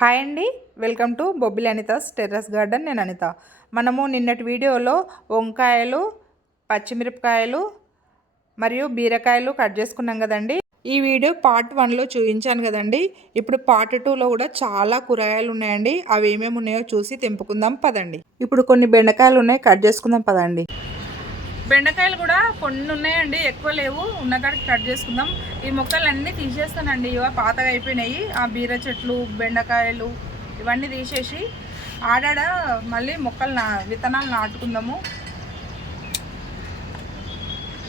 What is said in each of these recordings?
Hi అండి. Welcome to Bobbili Anitha's terrace garden. నేను అనిత. మనము నిన్నటి వీడియోలో వంకాయలు పచ్చిమిరపకాయలు మరియు బీరకాయలు కట్ చేసుకున్నాం కదండి. ఈ వీడియో పార్ట్ వన్లో చూపించాను కదండి. ఇప్పుడు పార్ట్ టూలో కూడా చాలా కూరగాయలు ఉన్నాయండి. అవి ఏమేమి ఉన్నాయో చూసి తెంపుకుందాం పదండి. ఇప్పుడు కొన్ని బెండకాయలు ఉన్నాయి. కట్ చేసుకుందాం పదండి. బెండకాయలు కూడా కొన్ని ఉన్నాయండి ఎక్కువ లేవు. ఉన్నకాడికి కట్ చేసుకుందాం. ఈ మొక్కలన్నీ తీసేస్తానండి. ఇవ పాతగా అయిపోయినాయి. ఆ బీర చెట్లు బెండకాయలు ఇవన్నీ తీసేసి ఆడాడ మళ్ళీ మొక్కలు నా విత్తనాలు నాటుకుందాము.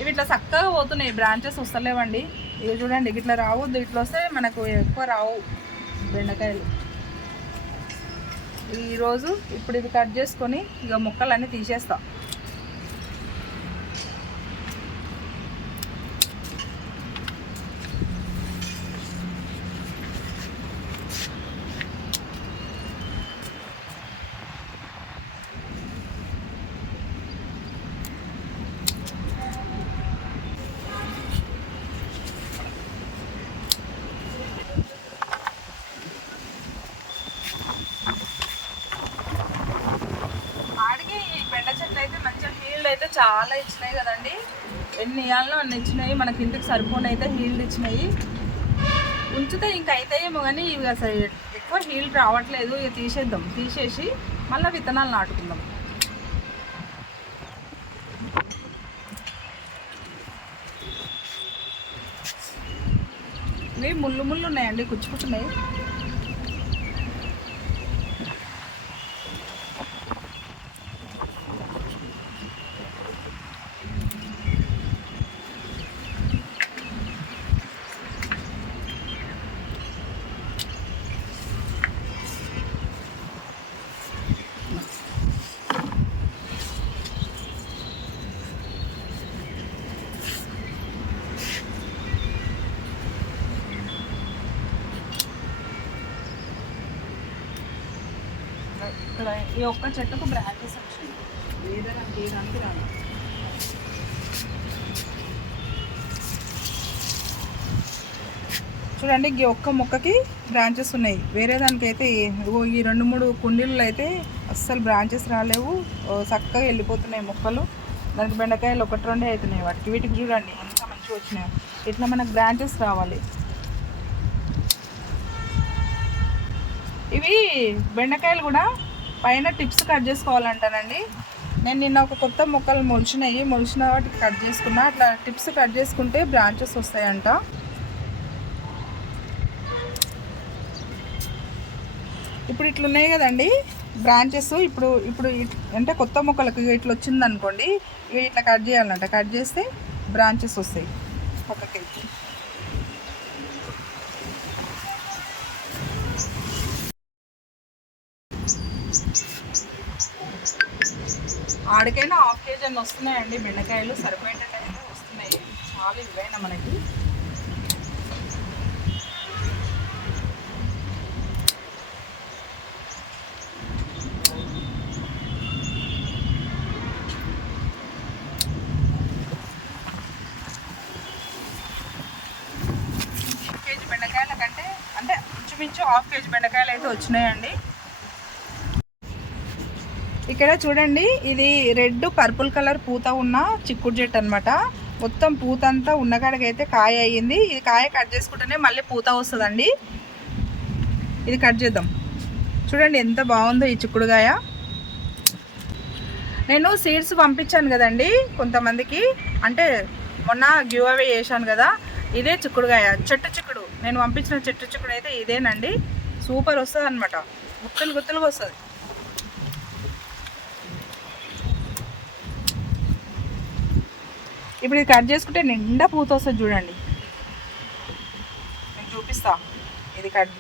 ఇవి ఇట్లా చక్కగా పోతున్నాయి. బ్రాంచెస్ వస్తలేవండి. ఇవి చూడండి ఇట్లా రావద్దు ఇట్లా వస్తే మనకు ఎక్కువ రావు బెండకాయలు. ఈరోజు ఇప్పుడు ఇది కట్ చేసుకొని ఇక మొక్కలన్నీ తీసేస్తాం ఆడికి ఈ బెండ చెట్లు అయితే మంచిగా హీల్డ్ అయితే చాలా ఇచ్చినాయి కదండి. ఎన్ని ఇయాల్లో అన్ని ఇచ్చినాయి. మనకి ఇంటికి సరిపోని అయితే హీల్డ్ ఇచ్చినాయి. ఉంచితే ఇంక అవుతాయేమో కానీ ఇవి అసలు ఎక్కువ హీల్డ్ రావట్లేదు. ఇక తీసేద్దాం. తీసేసి మళ్ళీ విత్తనాలు నాటుకుందాం. ఇవి ముళ్ళు ముళ్ళు ఉన్నాయండి. కుచ్చుకుతున్నాయి ఇక్కడ ఈ ఒక్క చెట్టుకు బ్రాంచెస్ వచ్చింది రాదు చూడండి ఈ ఒక్క మొక్కకి బ్రాంచెస్ ఉన్నాయి. వేరే దానికి అయితే ఈ రెండు మూడు కుండీలు అయితే అస్సలు బ్రాంచెస్ రాలేవు. చక్కగా వెళ్ళిపోతున్నాయి మొక్కలు. దానికి బెండకాయలు ఒకటి రెండే అవుతున్నాయి వాటికి. వీటికి చూడండి ఎంత మంచిగా వచ్చినాయి. ఇట్లా మనకు బ్రాంచెస్ రావాలి. ఇవి బెండకాయలు కూడా పైన టిప్స్ కట్ చేసుకోవాలంటానండి. నేను నిన్న ఒక కొత్త మొక్కలు మొలిచినాయి మొలిచిన వాటికి కట్ చేసుకున్నా. అట్లా టిప్స్ కట్ చేసుకుంటే బ్రాంచెస్ వస్తాయంట. ఇప్పుడు ఇట్లున్నాయి కదండి బ్రాంచెస్. ఇప్పుడు ఇప్పుడు ఇట్- అంటే కొత్త మొక్కలకు ఇట్లా వచ్చిందనుకోండి ఇట్లా కట్ చేయాలంట. కట్ చేస్తే బ్రాంచెస్ వస్తాయి. పక్కకి ఆడికైనా హాఫ్ కేజీ అని వస్తున్నాయండి. బెండకాయలు సరిపోయేటట్టయితే వస్తున్నాయి. చాలా ఇవైనా మనకి. కేజీ బెండకాయల కంటే అంటే ఇంచుమించు హాఫ్ కేజీ బెండకాయలు అయితే వచ్చినాయండి. ఇక్కడ చూడండి ఇది రెడ్ పర్పుల్ కలర్ పూత ఉన్న చిక్కుడు చెట్టు అనమాట మొత్తం పూత అంతా ఉన్నకాడికి కాయ అయ్యింది. ఇది కాయ కట్ చేసుకుంటేనే మళ్ళీ పూత వస్తుందండి. ఇది కట్ చేద్దాం. చూడండి ఎంత బాగుందో ఈ చిక్కుడుగాయ నేను సీడ్స్ పంపించాను కదండి కొంతమందికి. అంటే మొన్న గివ్ అవే చేశాను కదా ఇదే చిక్కుడుగాయ చెట్టు చిక్కుడు. నేను పంపించిన చెట్టు చిక్కుడు అయితే ఇదేనండి. సూపర్ వస్తుంది అనమాట గుత్తులు గుత్తులుగా వస్తుంది. ఇప్పుడు ఇది కట్ చేసుకుంటే నిండా పూత వస్తుంది చూడండి. నేను చూపిస్తా. ఇది కట్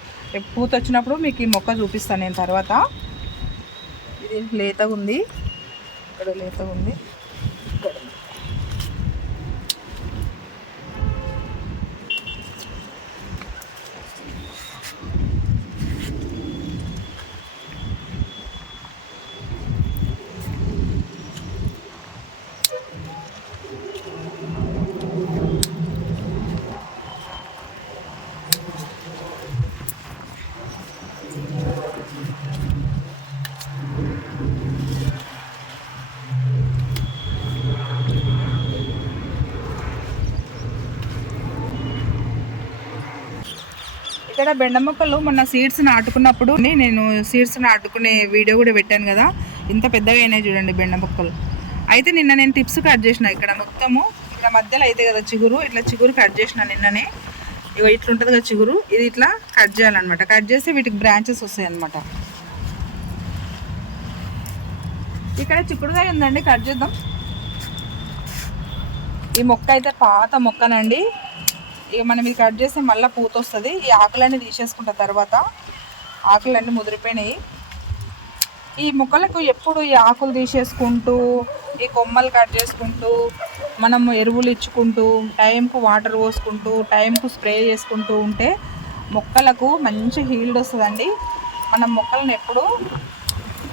పూత వచ్చినప్పుడు మీకు ఈ మొక్క చూపిస్తాను నేను తర్వాత. ఇది లేతగా ఉంది. ఇక్కడ లేతగా ఉంది. ఇక్కడ బెండ మొక్కలు మొన్న సీడ్స్ నాటుకున్నప్పుడు నేను సీడ్స్ నాటుకునే వీడియో కూడా పెట్టాను కదా. ఇంత పెద్దగా అయినాయి చూడండి బెండ మొక్కలు అయితే నిన్న నేను టిప్స్ కట్ చేసిన ఇక్కడ మొత్తము. ఇక్కడ మధ్యలో అయితే కదా చిగురు ఇట్లా చిగురు కట్ చేసిన నిన్ననే. ఇగో ఇట్లా ఉంటుంది కదా చిగురు. ఇది ఇట్లా కట్ చేయాలన్నమాట. కట్ చేస్తే వీటికి బ్రాంచెస్ వస్తాయి అనమాట ఇక్కడ చిక్కుడుగా ఉందండి కట్ చేద్దాం. ఈ మొక్క అయితే పాత మొక్కనండి. ఇక మనం ఇది కట్ చేస్తే మళ్ళీ పూత వస్తుంది. ఈ ఆకులన్నీ తీసేసుకున్న తర్వాత ఆకులన్నీ ముదిరిపోయినాయి. ఈ మొక్కలకు ఎప్పుడు ఈ ఆకులు తీసేసుకుంటూ ఈ కొమ్మలు కట్ చేసుకుంటూ మనం ఎరువులు ఇచ్చుకుంటూ టైంకు వాటర్ పోసుకుంటూ టైంకు స్ప్రే చేసుకుంటూ ఉంటే మొక్కలకు మంచి హీల్డ్ వస్తుందండి. మనం మొక్కలను ఎప్పుడు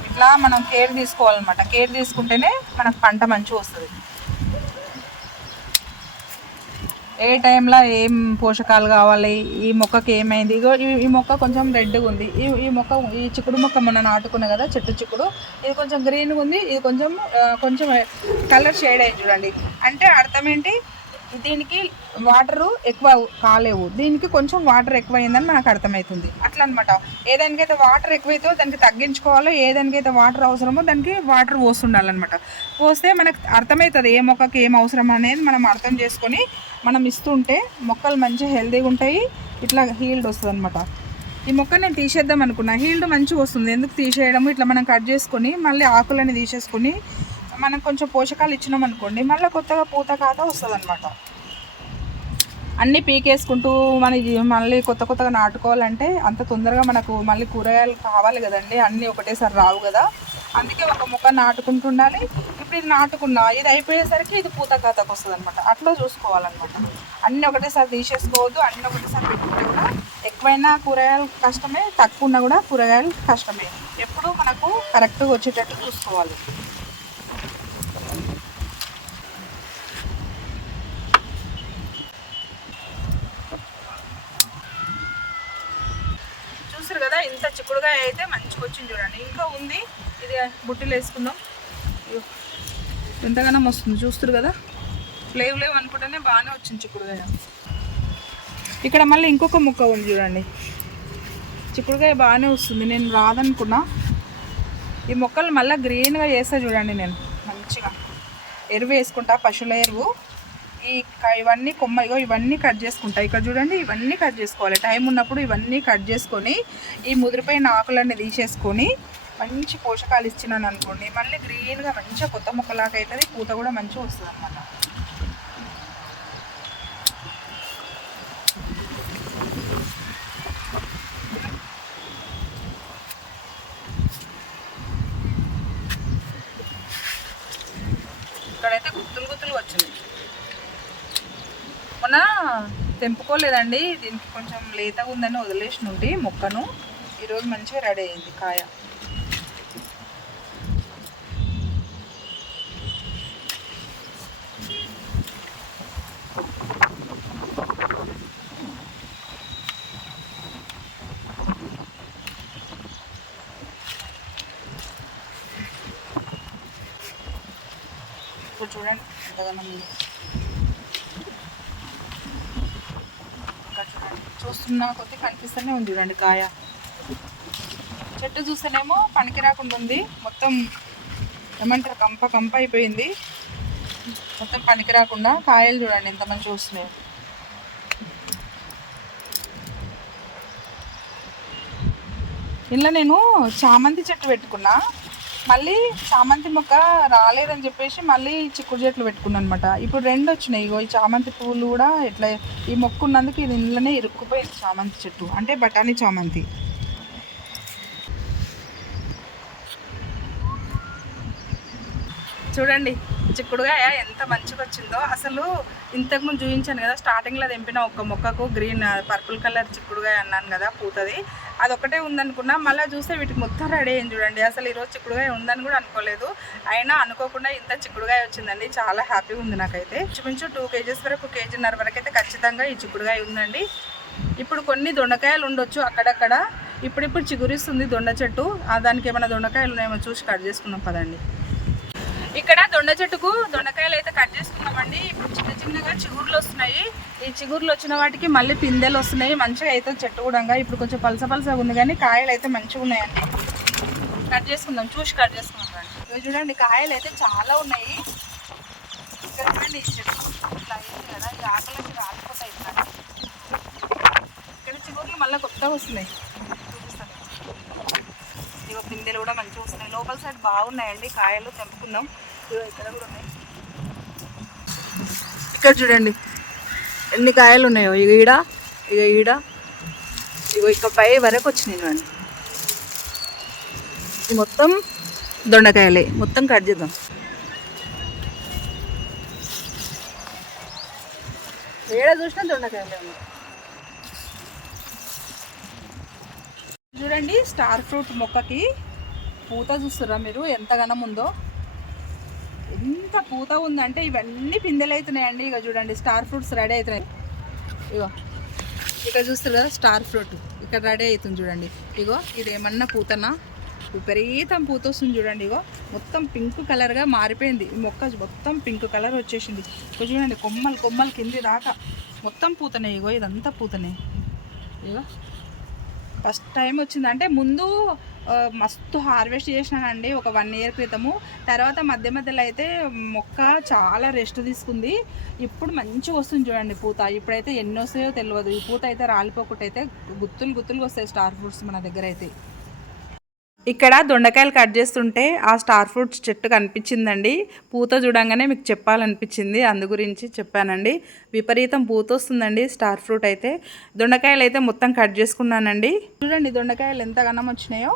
ఇట్లా మనం కేర్ తీసుకోవాలన్నమాట. కేర్ తీసుకుంటేనే మనకు పంట మంచిగా వస్తుంది. ఏ టైంలో ఏం పోషకాలు కావాలి? ఈ మొక్కకి ఏమైంది? ఇగో ఈ- ఈ మొక్క కొంచెం రెడ్గా ఉంది. ఈ ఈ మొక్క ఈ చిక్కుడు మొక్క మొన్న నాటుకున్నా కదా చెట్టు చిక్కుడు. ఇది కొంచెం గ్రీన్గా ఉంది. ఇది కొంచెం కొంచెం కలర్ షేడ్ అయింది చూడండి. అంటే అర్థం ఏంటి? దీనికి వాటరు ఎక్కువ కాలేవు. దీనికి కొంచెం వాటర్ ఎక్కువ అయిందని మనకు అర్థమవుతుంది అట్లా అనమాట ఏ దానికైతే వాటర్ ఎక్కువైతే దానికి తగ్గించుకోవాలో ఏ దానికైతే వాటర్ అవసరమో దానికి వాటర్ పోస్తుండాలన్నమాట పోస్తే మనకు అర్థమవుతుంది ఏ మొక్కకి ఏం అవసరం అనేది మనం అర్థం చేసుకొని మనం ఇస్తుంటే మొక్కలు మంచిగా హెల్తీగా ఉంటాయి ఇట్లా హీల్డ్ వస్తుంది అనమాట ఈ మొక్క నేను తీసేద్దాం అనుకున్నా. హీల్డ్ మంచిగా వస్తుంది. ఎందుకు తీసేయడము? ఇట్లా మనం కట్ చేసుకొని మళ్ళీ ఆకులని తీసేసుకొని మనం కొంచెం పోషకాలు ఇచ్చినాం అనుకోండి మళ్ళీ కొత్తగా పూత కాత వస్తుంది అనమాట అన్నీ పీకేసుకుంటూ మన మళ్ళీ కొత్త కొత్తగా నాటుకోవాలంటే అంత తొందరగా మనకు మళ్ళీ కూరగాయలు కావాలి కదండి అన్నీ ఒకటేసారి రావు కదా. అందుకే ఒక మొక్క నాటుకుంటూ ఉండాలి ఇప్పుడు ఇది నాటుకున్నా ఇది అయిపోయేసరికి ఇది పూత కాతకు వస్తుంది అనమాట అట్లా చూసుకోవాలన్నమాట. అన్నీ ఒకటేసారి తీసేసుకోవద్దు అన్నీ ఒకటేసారి పెట్టుకుంటే కూడా ఎక్కువైనా కూరగాయలు కష్టమే తక్కువ ఉన్నా కూడా కూరగాయలు కష్టమే. ఎప్పుడు మనకు కరెక్ట్గా వచ్చేటట్టు చూసుకోవాలి చూసారు కదా ఇంత చిక్కుడుగా అయితే మంచిగా వచ్చింది చూడండి. ఇంకా ఉంది. ఇది బుట్టిలు వేసుకుందాం. ఎంతగానో వస్తుంది చూస్తారు కదా? లేవు లేవు అనుకుంటేనే బాగానే వచ్చింది చిక్కుడుగాయ. ఇక్కడ మళ్ళీ ఇంకొక ముక్క ఉంది చూడండి. చిక్కుడుగాయ బాగానే వస్తుంది. నేను రాదనుకున్నా. ఈ మొక్కలు మళ్ళీ గ్రీన్గా చేస్తా చూడండి నేను. మంచిగా. ఎరువు వేసుకుంటా పశువుల ఎరువు. ఈ ఇవన్నీ కొమ్మ ఇగో ఇవన్నీ కట్ చేసుకుంటాయి ఇక్కడ చూడండి ఇవన్నీ కట్ చేసుకోవాలి. టైం ఉన్నప్పుడు ఇవన్నీ కట్ చేసుకొని ఈ ముదిరిపోయిన ఆకులన్నీ తీసేసుకొని మంచి పోషకాలు ఇచ్చినాను అనుకోండి మళ్ళీ గ్రీన్గా మంచిగా కొత్త మొక్కలాగా అవుతుంది పూత కూడా మంచిగా వస్తుంది అనమాట ఇక్కడైతే గుత్తులు గుత్తులు వచ్చినాయి. మొన్న తెంపుకోలేదండి. దీనికి కొంచెం లేతగా ఉందని వదిలేసినుంటి మొక్కను ఈరోజు మంచిగా రెడీ అయింది కాయ. ఇప్పుడు చూడండి ఎంతగానో ఉంది ఇంకా చూడండి చూస్తున్నా కొద్ది కనిపిస్తూనే ఉంది చూడండి కాయ. చెట్టు చూస్తేనేమో పనికి రాకుండా ఉంది. మొత్తం ఏమంటారు కంప కంప అయిపోయింది. మొత్తం పనికి రాకుండా కాయలు చూడండి ఎంత మంచిగా వస్తున్నాయి. ఇంట్లో నేను చామంతి చెట్టు పెట్టుకున్నా. మళ్ళీ చామంతి మొక్క రాలేదని చెప్పేసి మళ్ళీ చిక్కుడు చెట్లు పెట్టుకున్నాను అనమాట ఇప్పుడు రెండు వచ్చినాయి. ఇగో ఈ చామంతి పువ్వులు కూడా ఇట్లా ఈ మొక్క ఉన్నందుకు ఇది ఇంట్లోనే ఇరుక్కుపోయింది చామంతి చెట్టు. అంటే బఠానీ చామంతి. చూడండి. చిక్కుడుగాయ ఎంత మంచిగా వచ్చిందో అసలు ఇంతకుముందు చూపించాను కదా స్టార్టింగ్లో తెంపిన ఒక మొక్కకు గ్రీన్ పర్పుల్ కలర్ చిక్కుడుగాయ అన్నాను కదా పూతది. అది ఒకటే ఉందనుకున్నా మళ్ళీ చూస్తే వీటికి మొత్తం రెడీ అయింది చూడండి. అసలు ఈరోజు చిక్కుడుగాయ ఉందని కూడా అనుకోలేదు. అయినా అనుకోకుండా ఇంత చిక్కుడుగాయ వచ్చిందండి. చాలా హ్యాపీగా ఉంది నాకైతే. ఇంచుమించు టూ కేజీస్ వరకు కేజీన్నర వరకు అయితే ఖచ్చితంగా ఈ చిక్కుడుగాయ ఉందండి. ఇప్పుడు కొన్ని దొండకాయలు ఉండొచ్చు అక్కడక్కడ. ఇప్పుడిప్పుడు చిగురిస్తుంది దొండ చెట్టు. ఆ దానికి ఏమైనా దొండకాయలు ఉన్నాయేమో చూసి కట్ చేసుకున్నాం పదండి. ఇక్కడ దొండ చెట్టుకు దొండకాయలు అయితే కట్ చేసుకున్నామండి. ఇప్పుడు చిన్న చిన్నగా చిగుర్లు వస్తున్నాయి. ఈ చిగుర్లు వచ్చిన వాటికి మళ్ళీ పిందెలు వస్తున్నాయి. మంచిగా అయితే చెట్టు కూడా ఇప్పుడు కొంచెం పలస పలసగా ఉంది కానీ కాయలు అయితే మంచిగా ఉన్నాయండి. కట్ చేసుకుందాం. చూసి కట్ చేసుకుందాం ఇవి చూడండి కాయలు అయితే చాలా ఉన్నాయి. ఇక్కడ చూడండి ఈ చెట్టు ఇట్లా అయింది కదా. ఈ ఆకలి రాలిపోతాయి ఇట్లా ఇక్కడ చిగుర్లు మళ్ళీ కొత్తగా వస్తున్నాయి. చూపిస్తాను. పిందెలు కూడా మంచిగా వస్తున్నాయి. లోపల సైడ్ బాగున్నాయండి. కాయలు తెంపుకుందాం. ఇక్కడ చూడండి. ఎన్ని కాయలు ఉన్నాయో ఇక ఈడ ఇక ఈడ ఇగో ఇక పై వరకు వచ్చినాయి చూడండి ఇది మొత్తం దొండకాయలే. మొత్తం కట్ చేద్దాం. ఏడ చూసినా దొండకాయలే ఉన్నాయి. చూడండి స్టార్ ఫ్రూట్ మొక్కకి పూత చూస్తారా మీరు? ఎంత ఉందో. ఎంత పూత ఉందంటే ఇవన్నీ పిందెలు అవుతున్నాయండి ఇక చూడండి స్టార్ ఫ్రూట్స్ రెడీ అవుతున్నాయి ఇగో ఇక్కడ చూస్తారు కదా స్టార్ ఫ్రూట్. ఇక్కడ రెడీ అవుతుంది చూడండి. ఇగో ఇది ఏమన్నా పూతనా? విపరీతం పూత వస్తుంది చూడండి. ఇగో మొత్తం పింక్ కలర్గా మారిపోయింది. ఈ మొక్క మొత్తం పింక్ కలర్ వచ్చేసింది. ఇగో చూడండి కొమ్మలు కొమ్మలు కింది దాకా మొత్తం పూతనే. ఇగో ఇదంతా పూతనే. ఇగో ఫస్ట్ టైం వచ్చింది. అంటే ముందు మస్తు హార్వెస్ట్ చేసినానండి ఒక వన్ ఇయర్ క్రితము. తర్వాత మధ్య మధ్యలో అయితే మొక్క చాలా రెస్ట్ తీసుకుంది. ఇప్పుడు మంచిగా వస్తుంది చూడండి పూత. ఇప్పుడైతే ఎన్ని వస్తాయో తెలియదు ఈ పూత అయితే రాలిపోకుండా అయితే గుత్తులు గుత్తులు వస్తాయి స్టార్ ఫ్రూట్స్ మన దగ్గర అయితే. ఇక్కడ దొండకాయలు కట్ చేస్తుంటే ఆ స్టార్ ఫ్రూట్స్ చెట్టు కనిపించిందండి. పూత చూడంగానే మీకు చెప్పాలనిపించింది. అందు గురించి చెప్పానండి. విపరీతం పూత వస్తుందండి స్టార్ ఫ్రూట్ అయితే. దొండకాయలు అయితే మొత్తం కట్ చేసుకున్నానండి. చూడండి దొండకాయలు ఎంతగానం వచ్చినాయో.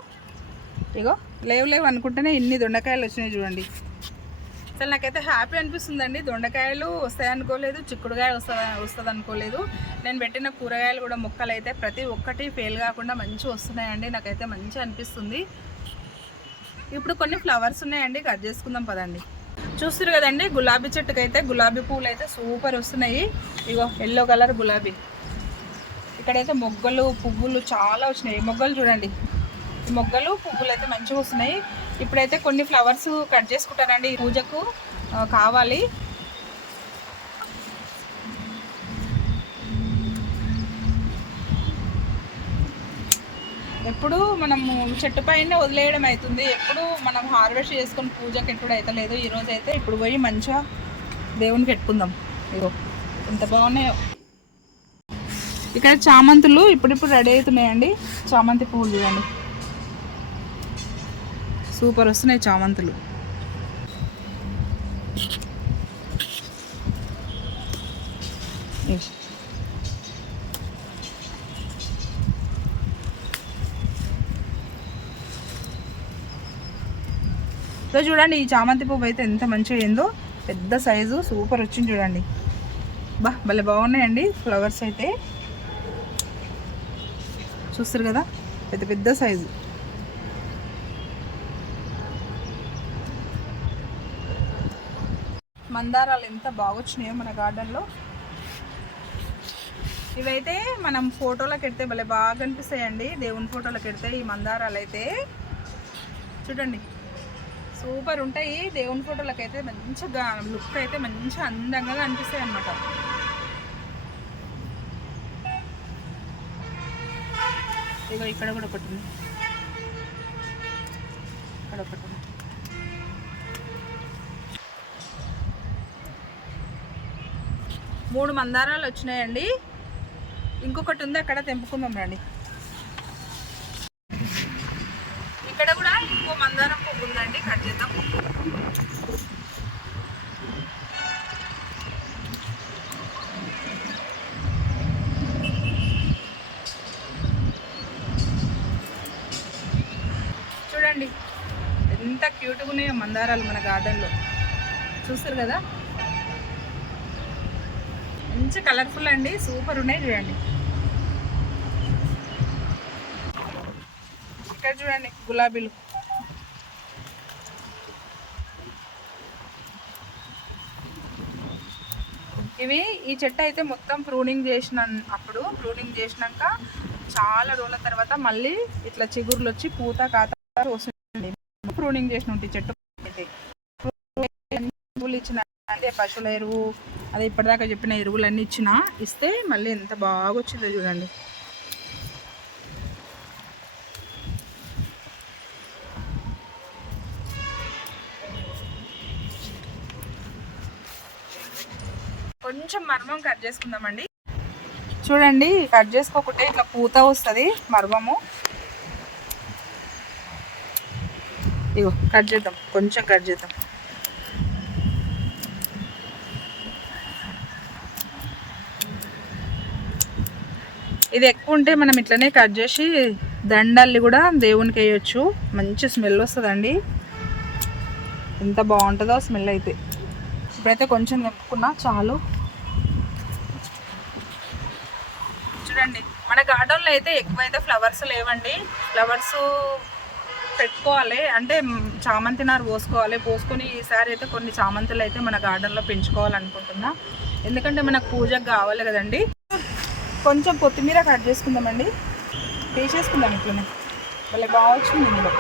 ఇగో లేవు లేవు అనుకుంటేనే ఇన్ని దొండకాయలు వచ్చినాయి చూడండి. అసలు నాకైతే హ్యాపీ అనిపిస్తుందండి. దొండకాయలు వస్తాయి అనుకోలేదు చిక్కుడుకాయ వస్తుంది వస్తుంది అనుకోలేదు. నేను పెట్టిన కూరగాయలు కూడా మొక్కలు అయితే ప్రతి ఒక్కటి ఫెయిల్ కాకుండా మంచిగా వస్తున్నాయండి. నాకైతే మంచిగా అనిపిస్తుంది. ఇప్పుడు కొన్ని ఫ్లవర్స్ ఉన్నాయండి కట్ చేసుకుందాం పదండి. చూస్తారు కదండి గులాబీ చెట్టుకైతే అయితే గులాబీ పువ్వులు అయితే సూపర్ వస్తున్నాయి. ఇగో ఎల్లో కలర్ గులాబీ. ఇక్కడైతే మొగ్గలు పువ్వులు చాలా వచ్చినాయి. మొగ్గలు చూడండి. మొగ్గలు పువ్వులు అయితే మంచిగా వస్తున్నాయి. ఇప్పుడైతే కొన్ని ఫ్లవర్స్ కట్ చేసుకుంటానండి. ఈ పూజకు కావాలి. ఎప్పుడు మనము చెట్టు పైన వదిలేయడం అవుతుంది ఎప్పుడు మనం హార్వెస్ట్ చేసుకొని పూజకి ఎప్పుడు అయితే లేదు ఈరోజు అయితే ఇప్పుడు పోయి మంచిగా దేవునికి పెట్టుకుందాం. ఇగో ఎంత బాగున్నాయో. ఇక్కడ చామంతులు ఇప్పుడిప్పుడు రెడీ అవుతున్నాయండి. చామంతి పువ్వులు చూడండి. సూపర్ వస్తున్నాయి చామంతులు. సో చూడండి ఈ చామంతి పువ్వు అయితే ఎంత మంచిగా అయిందో పెద్ద సైజు సూపర్ వచ్చింది చూడండి. బా భలే బాగున్నాయండి ఫ్లవర్స్ అయితే. చూస్తారు కదా పెద్ద పెద్ద సైజు. మందారాలు ఎంత బాగొచ్చినాయో మన గార్డెన్లో. ఇవైతే మనం ఫోటోలకు ఎడితే భలే బాగా కనిపిస్తాయండి దేవుని ఫోటోలకు ఎడితే ఈ మందారాలు అయితే చూడండి. సూపర్ ఉంటాయి. దేవుని ఫోటోలకు అయితే మంచిగా లుక్ అయితే మంచిగా అందంగా కనిపిస్తాయి అన్నమాట ఇగో ఇక్కడ కూడా ఒకటి ఉంది. ఇక్కడ ఒకటి ఉంది. మూడు మందారాలు వచ్చినాయండి. ఇంకొకటి ఉంది అక్కడ తెంపుకుందాం రండి. ఇక్కడ కూడా ఇంకో మందారం పువ్వు ఉందండి కట్ చేద్దాం. చూడండి ఎంత క్యూట్గా ఉన్నాయో మందారాలు మన గార్డెన్లో. చూస్తారు కదా? మంచి కలర్ఫుల్ అండి సూపర్ ఉన్నాయి చూడండి. ఇక్కడ చూడండి గులాబీలు. ఇవి ఈ చెట్టు అయితే మొత్తం ప్రూనింగ్ చేసిన అప్పుడు ప్రూనింగ్ చేసినాక చాలా రోజుల తర్వాత మళ్ళీ ఇట్లా చిగురులు వచ్చి పూత కాత వస్తుంది ప్రూనింగ్ చేసిన ఉంటుంది చెట్టు. అయితే ఎరువులు ఇచ్చిన పశువుల ఎరువు అదే ఇప్పటిదాకా చెప్పిన ఎరువులన్నీ ఇచ్చిన ఇస్తే మళ్ళీ ఎంత బాగా వచ్చిందో చూడండి. కొంచెం మర్మం కట్ చేసుకుందామండి. చూడండి కట్ చేసుకోకుంటే ఇట్లా పూత వస్తుంది మర్మము. ఇగో కట్ చేద్దాం కొంచెం కట్ చేద్దాం. ఇది ఎక్కువ ఉంటే మనం ఇట్లనే కట్ చేసి దండల్ని కూడా దేవునికి వేయొచ్చు. మంచి స్మెల్ వస్తుందండి. ఎంత బాగుంటుందో స్మెల్ అయితే. ఇప్పుడైతే కొంచెం నింపుకున్నా చాలు. చూడండి మన గార్డెన్లో అయితే ఎక్కువైతే ఫ్లవర్స్ లేవండి. ఫ్లవర్స్ పెట్టుకోవాలి. అంటే చామంతి నారు పోసుకోవాలి. పోసుకొని ఈసారి అయితే కొన్ని చామంతులు అయితే మన గార్డెన్లో పెంచుకోవాలనుకుంటున్నా. ఎందుకంటే మనకు పూజకు కావాలి కదండి. కొంచెం కొత్తిమీర కట్ చేసుకుందామండి. వేసేసుకుందాం ఇట్లనే. మళ్ళీ బాగా వచ్చింది ఇందులో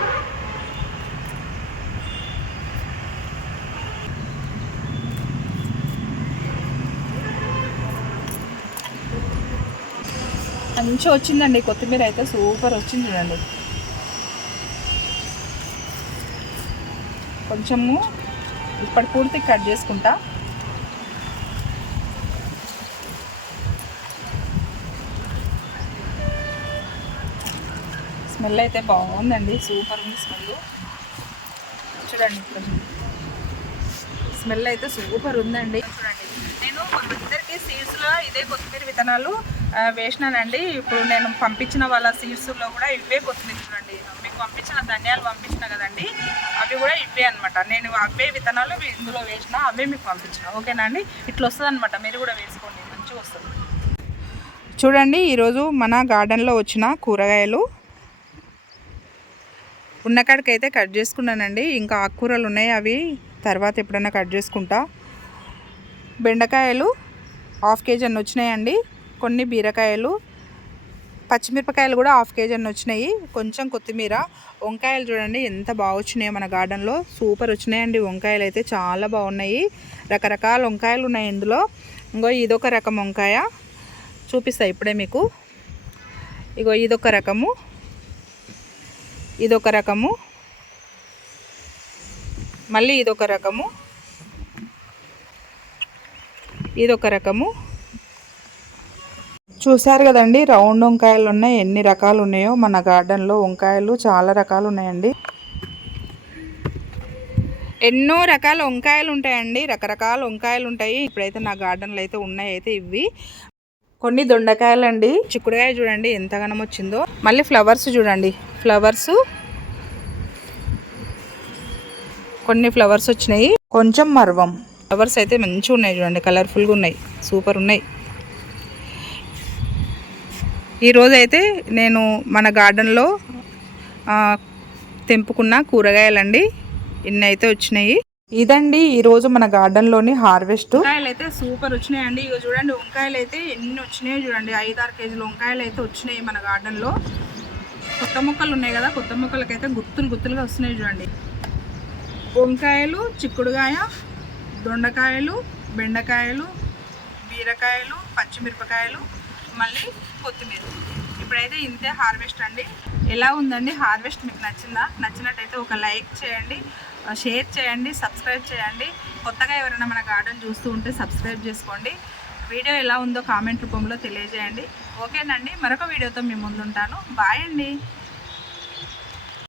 మంచిగా వచ్చిందండి. కొత్తిమీర అయితే సూపర్ వచ్చింది చూడండి. కొంచెము ఇప్పటి పూర్తి కట్ చేసుకుంటా. స్మెల్ అయితే బాగుందండి. సూపర్ ఉంది స్మెల్. చూడండి స్మెల్ అయితే సూపర్ ఉందండి. చూడండి. నేను ఇద్దరికి సీడ్స్లో ఇదే కొత్తిమీర విత్తనాలు వేసినానండి. ఇప్పుడు నేను పంపించిన వాళ్ళ సీడ్స్లో కూడా ఇవే కొత్తిమీర చూడండి. మీకు పంపించిన ధనియాలు పంపించిన కదండి. అవి కూడా ఇవే అనమాట నేను అవే విత్తనాలు ఇందులో వేసిన అవే మీకు పంపించిన. ఓకేనా అండి? ఇట్లా వస్తుంది అనమాట మీరు కూడా వేసుకోండి. మంచిగా వస్తుంది. చూడండి ఈరోజు మన గార్డెన్లో వచ్చిన కూరగాయలు. ఉన్నకాడికైతే కట్ చేసుకున్నానండి. ఇంకా ఆకుకూరలు ఉన్నాయి అవి. తర్వాత ఎప్పుడైనా కట్ చేసుకుంటా. బెండకాయలు హాఫ్ కేజీ అన్న వచ్చినాయండి. కొన్ని బీరకాయలు. పచ్చిమిరపకాయలు కూడా హాఫ్ కేజీ అన్న వచ్చినాయి. కొంచెం కొత్తిమీర. వంకాయలు చూడండి ఎంత బాగా వచ్చినాయో మన గార్డెన్లో. సూపర్ వచ్చినాయండి. వంకాయలు అయితే చాలా బాగున్నాయి. రకరకాల వంకాయలు ఉన్నాయి ఇందులో. ఇంకో ఇదొక రకం వంకాయ. చూపిస్తా ఇప్పుడే మీకు. ఇగో ఇదొక రకము. ఇదొక రకము. మళ్ళీ ఇదొక రకము. ఇదొక రకము. చూశారు కదండి రౌండ్ వంకాయలు ఉన్నాయి. ఎన్ని రకాలు ఉన్నాయో మన గార్డెన్లో వంకాయలు చాలా రకాలు ఉన్నాయండి. ఎన్నో రకాల వంకాయలు ఉంటాయండి. రకరకాల వంకాయలు ఉంటాయి. ఇప్పుడైతే నా గార్డెన్లో అయితే ఉన్నాయి అయితే ఇవి కొన్ని దొండకాయలు అండి చిక్కుడుకాయ చూడండి ఎంతగానం వచ్చిందో. మళ్ళీ ఫ్లవర్స్ చూడండి. ఫ్లవర్స్ కొన్ని ఫ్లవర్స్ వచ్చినాయి. కొంచెం మర్వం. ఫ్లవర్స్ అయితే మంచిగా ఉన్నాయి చూడండి కలర్ఫుల్గా ఉన్నాయి సూపర్ ఉన్నాయి. ఈరోజు అయితే నేను మన గార్డెన్లో తెంపుకున్న కూరగాయలండి. ఇన్ని అయితే వచ్చినాయి. ఇదండి ఈరోజు మన గార్డెన్లోని హార్వెస్ట్ వంకాయలు అయితే సూపర్ వచ్చినాయండి. ఇక చూడండి వంకాయలు అయితే ఎన్ని వచ్చినాయో చూడండి. ఐదు ఆరు కేజీలు వంకాయలు అయితే వచ్చినాయి మన గార్డెన్లో కొత్త మొక్కలు ఉన్నాయి కదా కొత్త మొక్కలకైతే గుత్తులు గుత్తులుగా వస్తున్నాయి చూడండి. వంకాయలు చిక్కుడుకాయ దొండకాయలు బెండకాయలు బీరకాయలు పచ్చిమిరపకాయలు మళ్ళీ కొత్తిమీర. ఇప్పుడైతే ఇంతే హార్వెస్ట్ అండి. ఎలా ఉందండి హార్వెస్ట్ మీకు నచ్చిందా? నచ్చినట్టయితే ఒక లైక్ చేయండి. షేర్ చేయండి సబ్స్క్రైబ్ చేయండి. కొత్తగా ఎవరైనా మన గార్డెన్ చూస్తూ ఉంటే సబ్స్క్రైబ్ చేసుకోండి. వీడియో ఎలా ఉందో కామెంట్ రూపంలో తెలియజేయండి. ఓకేనండి మరొక వీడియోతో మీ ముందుంటాను. బాయ్ అండి.